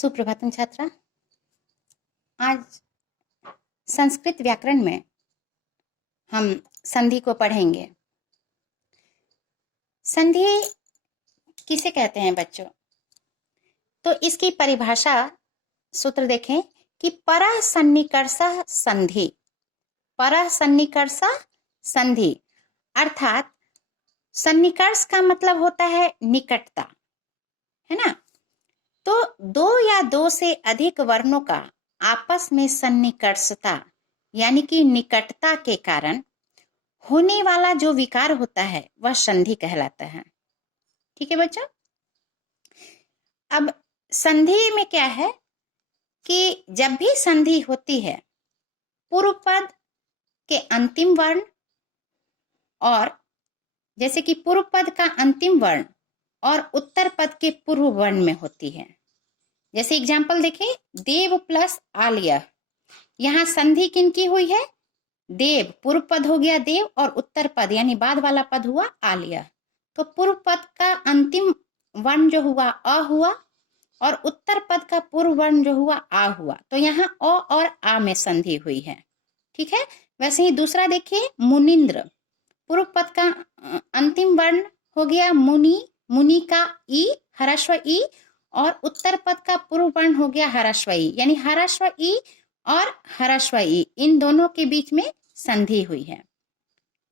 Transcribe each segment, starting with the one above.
सुप्रभातम छात्रा। आज संस्कृत व्याकरण में हम संधि को पढ़ेंगे। संधि किसे कहते हैं बच्चों? तो इसकी परिभाषा सूत्र देखें कि परः सन्निकर्षः संधि। परः सन्निकर्षः संधि अर्थात सन्निकर्ष का मतलब होता है निकटता, है ना। तो दो या दो से अधिक वर्णों का आपस में सन्निकर्षता यानी कि निकटता के कारण होने वाला जो विकार होता है वह संधि कहलाता है। ठीक है बच्चों। अब संधि में क्या है कि जब भी संधि होती है पूर्व पद के अंतिम वर्ण और जैसे कि पूर्व पद का अंतिम वर्ण और उत्तर पद के पूर्व वर्ण में होती है। जैसे एग्जाम्पल देखें, देव प्लस आलिया। यहाँ संधि किनकी हुई है? देव, पूर्व पद हो गया देव और उत्तर पद यानी बाद वाला पद हुआ आलिया। तो पूर्व पद का अंतिम वर्ण जो हुआ अ हुआ और उत्तर पद का पूर्व वर्ण जो हुआ आ हुआ। तो यहाँ अ और आ में संधि हुई है। ठीक है। वैसे ही दूसरा देखिए, मुनिंद्र। पूर्व पद का अंतिम वर्ण हो गया मुनि, मुनि का ई, हरस्व ई, और उत्तर पद का पूर्व वर्ण हो गया हरस्व ई, यानी हरस्व ई और हरस्व ई, इन दोनों के बीच में संधि हुई है।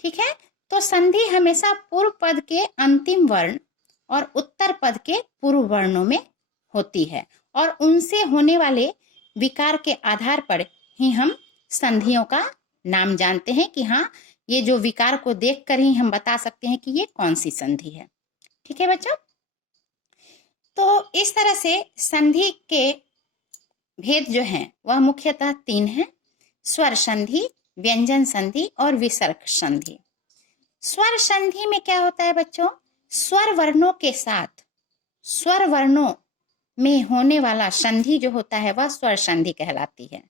ठीक है। तो संधि हमेशा पूर्व पद के अंतिम वर्ण और उत्तर पद के पूर्व वर्णों में होती है और उनसे होने वाले विकार के आधार पर ही हम संधियों का नाम जानते हैं कि हाँ, ये जो विकार को देखकर ही हम बता सकते हैं कि ये कौन सी संधि है। ठीक है बच्चों। तो इस तरह से संधि के भेद जो हैं वह मुख्यतः 3 हैं: स्वर संधि, व्यंजन संधि और विसर्ग संधि। स्वर संधि में क्या होता है बच्चों? स्वर वर्णों के साथ स्वर वर्णों में होने वाला संधि जो होता है वह स्वर संधि कहलाती है।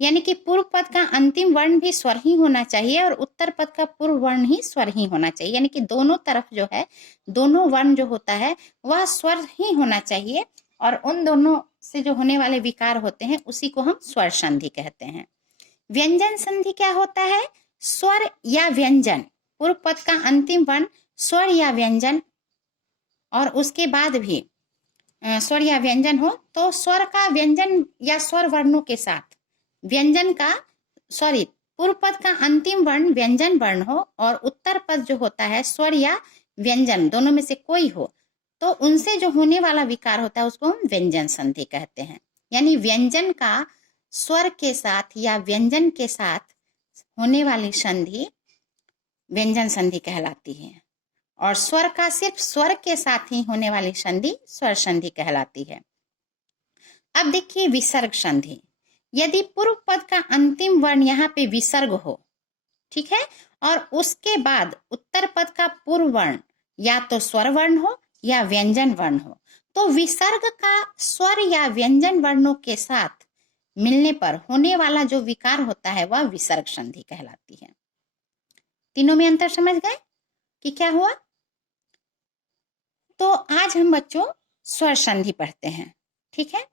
यानी कि पूर्व पद का अंतिम वर्ण भी स्वर ही होना चाहिए और उत्तर पद का पूर्व वर्ण ही स्वर ही होना चाहिए। यानी कि दोनों तरफ जो है, दोनों वर्ण जो होता है वह स्वर ही होना चाहिए और उन दोनों से जो होने वाले विकार होते हैं उसी को हम स्वर संधि कहते हैं। व्यंजन संधि क्या होता है? स्वर या व्यंजन, पूर्व पद का अंतिम वर्ण स्वर या व्यंजन और उसके बाद भी स्वर या व्यंजन हो तो स्वर का व्यंजन या स्वर वर्णों के साथ व्यंजन का पूर्व पद का अंतिम वर्ण व्यंजन वर्ण हो और उत्तर पद जो होता है स्वर या व्यंजन, दोनों में से कोई हो, तो उनसे जो होने वाला विकार होता है उसको हम व्यंजन संधि कहते हैं। यानी व्यंजन का स्वर के साथ या व्यंजन के साथ होने वाली संधि व्यंजन संधि कहलाती है और स्वर का सिर्फ स्वर के साथ ही होने वाली संधि स्वर संधि कहलाती है। अब देखिए विसर्ग संधि। यदि पूर्व पद का अंतिम वर्ण यहाँ पे विसर्ग हो, ठीक है, और उसके बाद उत्तर पद का पूर्व वर्ण या तो स्वर वर्ण हो या व्यंजन वर्ण हो, तो विसर्ग का स्वर या व्यंजन वर्णों के साथ मिलने पर होने वाला जो विकार होता है वह विसर्ग संधि कहलाती है। तीनों में अंतर समझ गए कि क्या हुआ? तो आज हम बच्चों स्वर संधि पढ़ते हैं। ठीक है।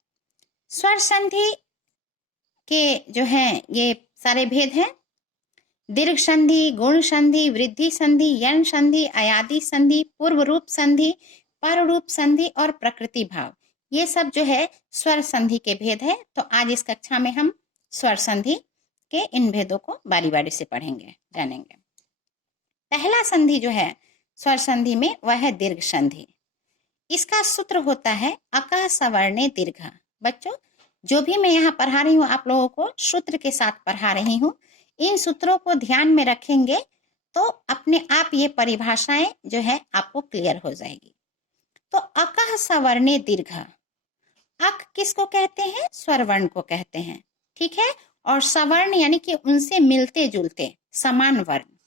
स्वर संधि के जो हैं ये सारे भेद हैं: दीर्घ संधि, गुण संधि, वृद्धि संधि, यण संधि, अयादि संधि, पूर्व रूप संधि, पर रूप संधि और प्रकृति भाव। ये सब जो है स्वर संधि के भेद है। तो आज इस कक्षा में हम स्वर संधि के इन भेदों को बारी बारी से पढ़ेंगे, जानेंगे। पहला संधि जो है स्वर संधि में वह है दीर्घ संधि। इसका सूत्र होता है अकः सवर्णे दीर्घ। बच्चों जो भी मैं यहाँ पढ़ा रही हूँ आप लोगों को सूत्र के साथ पढ़ा रही हूँ। इन सूत्रों को ध्यान में रखेंगे तो अपने आप ये परिभाषाएं जो है आपको क्लियर हो जाएगी। तो अकः सवर्णे दीर्घ, अक किसको कहते हैं? स्वर वर्ण को कहते हैं। ठीक है। और सवर्ण यानी कि उनसे मिलते जुलते समान वर्ण।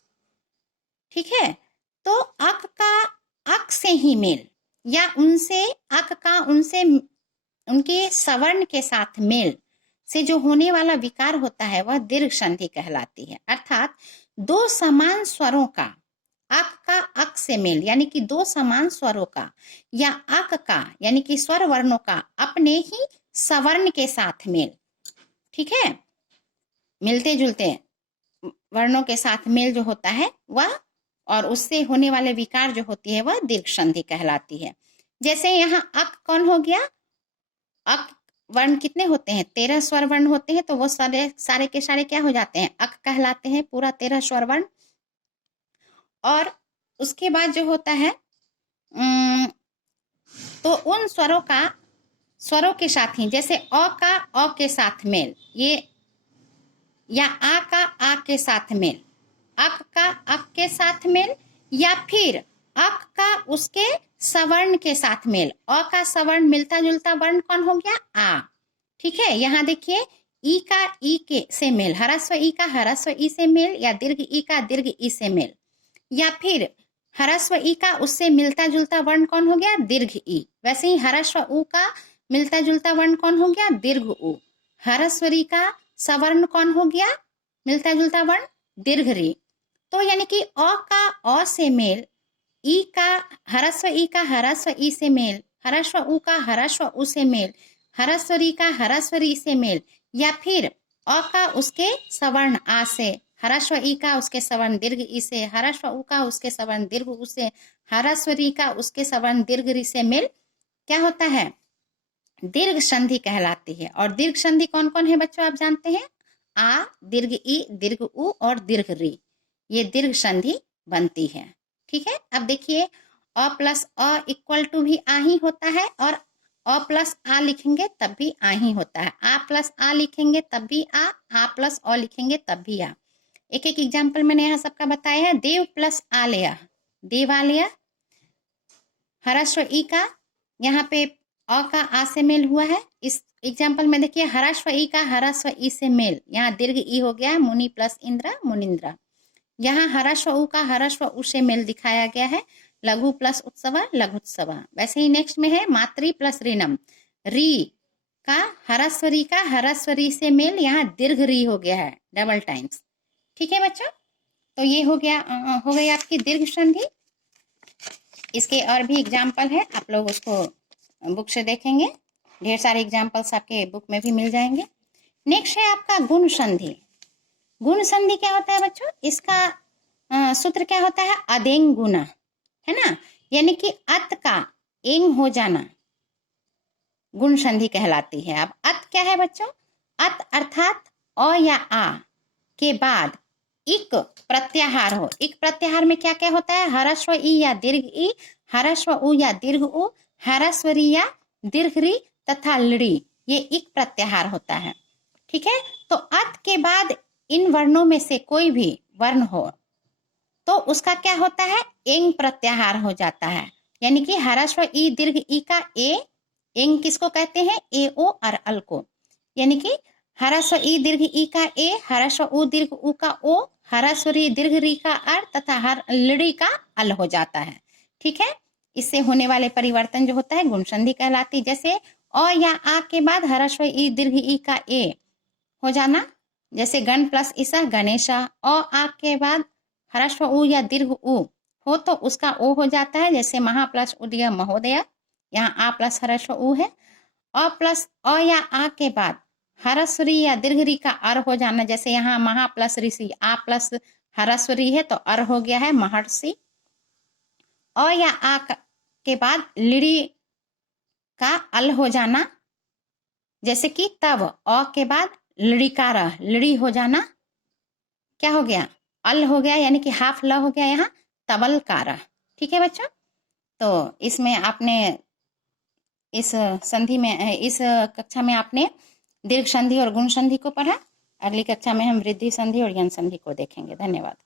ठीक है। तो अक का अक से ही मेल या उनसे अक का उनसे उनके सवर्ण के साथ मेल से जो होने वाला विकार होता है वह दीर्घ संधि कहलाती है। अर्थात दो समान स्वरों का अक का अक से मेल यानी कि दो समान स्वरों का या अक का यानी कि स्वर वर्णों का अपने ही सवर्ण के साथ मेल, ठीक है, मिलते जुलते वर्णों के साथ मेल जो होता है वह, और उससे होने वाले विकार जो होती है वह दीर्घ संधि कहलाती है। जैसे यहाँ अक कौन हो गया, अक वर्ण कितने होते हैं, 13 स्वर वर्ण होते हैं, तो वो सारे के सारे क्या हो जाते हैं, अक कहलाते हैं, पूरा 13 स्वर वर्ण। और उसके बाद जो होता है तो उन स्वरों के साथ ही, जैसे अ का अ के साथ मेल, ये, या आ का आ के साथ मेल, अक का अक के साथ मेल, या फिर अक का उसके सवर्ण के साथ मेल। अ का सवर्ण मिलता जुलता वर्ण कौन हो गया, आ, ठीक है। यहाँ देखिए ई का ई के से मेल, ह्रस्व ई का ह्रस्व ई से मेल, या दीर्घ ई का दीर्घ ई से मेल, या फिर ह्रस्व ई का उससे मिलता जुलता वर्ण कौन हो गया, दीर्घ ई। वैसे ही ह्रस्व उ का मिलता जुलता वर्ण कौन हो गया, दीर्घ उ। ह्रस्व री का सवर्ण कौन हो गया, मिलता जुलता वर्ण, दीर्घ री। तो यानी कि अ का अ से मेल, ई का ह्रस्व ई का ह्रस्व ई से मेल, ह्रस्व उ का ह्रस्व उ से मेल, ह्रस्व री का ह्रस्व री से मेल, या फिर अ का उसके सवर्ण आ से, ह्रस्व ई का उसके सवर्ण दीर्घ ई से, ह्रस्व उ का उसके सवर्ण दीर्घ उ से, ह्रस्व री का उसके सवर्ण दीर्घ री से मेल, क्या होता है, दीर्घ संधि कहलाती है। और दीर्घ संधि कौन कौन है बच्चों, आप जानते हैं, आ, दीर्घ ई, दीर्घ उ और दीर्घ री, ये दीर्घ संधि बनती है, ठीक है। अब देखिए अ प्लस अ इक्वल टू भी आ ही होता है, और अ प्लस आ लिखेंगे तब भी आ ही होता है, आ प्लस आ लिखेंगे तब भी आ प्लस अ लिखेंगे तब भी आ। एक एक एग्जाम्पल मैंने यहाँ सबका बताया है। देव प्लस आलया, देवालया, ह्रस्व ई का यहाँ पे अ का आ से मेल हुआ है। इस एग्जाम्पल में देखिए ह्रस्व ई का ह्रस्व ई से मेल, यहाँ दीर्घ ई हो गया, मुनि प्लस इंद्र, मुनिंद्र। यहाँ ह्रस्व उ का ह्रस्व उ से मेल दिखाया गया है, लघु प्लस उत्सव, लघुत्सव। वैसे ही नेक्स्ट में है मातृ प्लस ऋणम, री का ह्रस्व री का ह्रस्व री से मेल, यहाँ दीर्घ री हो गया है डबल टाइम्स, ठीक है बच्चों। तो ये हो गई आपकी दीर्घ संधि। इसके और भी एग्जाम्पल है, आप लोग उसको बुक से देखेंगे, ढेर सारे एग्जाम्पल्स आपके बुक में भी मिल जाएंगे। नेक्स्ट है आपका गुण संधि। गुण संधि क्या होता है बच्चों, इसका सूत्र क्या होता है, अदेंग गुना, है ना, यानी कि अत का एंग हो जाना गुण संधि कहलाती है। अब अत क्या है बच्चों, अत अर्थात अ या आ के बाद इक प्रत्याहार हो। इक प्रत्याहार में क्या क्या होता है, ह्रस्व ई या दीर्घ ई, ह्रस्व उ या दीर्घ उ, ह्रस्व री या दीर्घ री तथा लड़ी, ये इक प्रत्याहार होता है, ठीक है। तो अत के बाद इन वर्णों में से कोई भी वर्ण हो तो उसका क्या होता है, एंग प्रत्याहार हो जाता है। यानी कि ह्रस्व ई दीर्घ ई का ए, एंग किसको कहते हैं, ए ओ और अल को। यानी कि ह्रस्व ई दीर्घ ई का ए, ह्रस्व उ दीर्घ उ का ओ, ह्रस्व री दीर्घ री का अर तथा लड़ी का अल हो जाता है, ठीक है। इससे होने वाले परिवर्तन जो होता है गुण संधि कहलाती। जैसे अ या आ के बाद ह्रस्व ई दीर्घ ई का ए हो जाना, जैसे गण प्लस ईसा गणेशा। अ आ के बाद ह्रस्व उ या दीर्घ उ हो तो उसका ओ हो जाता है, जैसे महा प्लस उदय महोदय, यहाँ आ प्लस ह्रस्व उ है। अ प्लस अ या आ के बाद ह्रस्व री या दीर्घ री का अर हो जाना, जैसे यहाँ महा प्लस ऋषि, आ प्लस ह्रस्व री है तो अर हो गया है महर्षि। अ या आ के बाद लिड़ी का अल हो जाना, जैसे कि तब अ के बाद लड़ीकार लड़ी हो जाना, क्या हो गया, अल हो गया, यानी कि हाफ ल हो गया यहाँ तबलकार, ठीक है बच्चों। तो इसमें आपने इस संधि में, इस कक्षा में आपने दीर्घ संधि और गुण संधि को पढ़ा। अगली कक्षा में हम वृद्धि संधि और यन संधि को देखेंगे। धन्यवाद।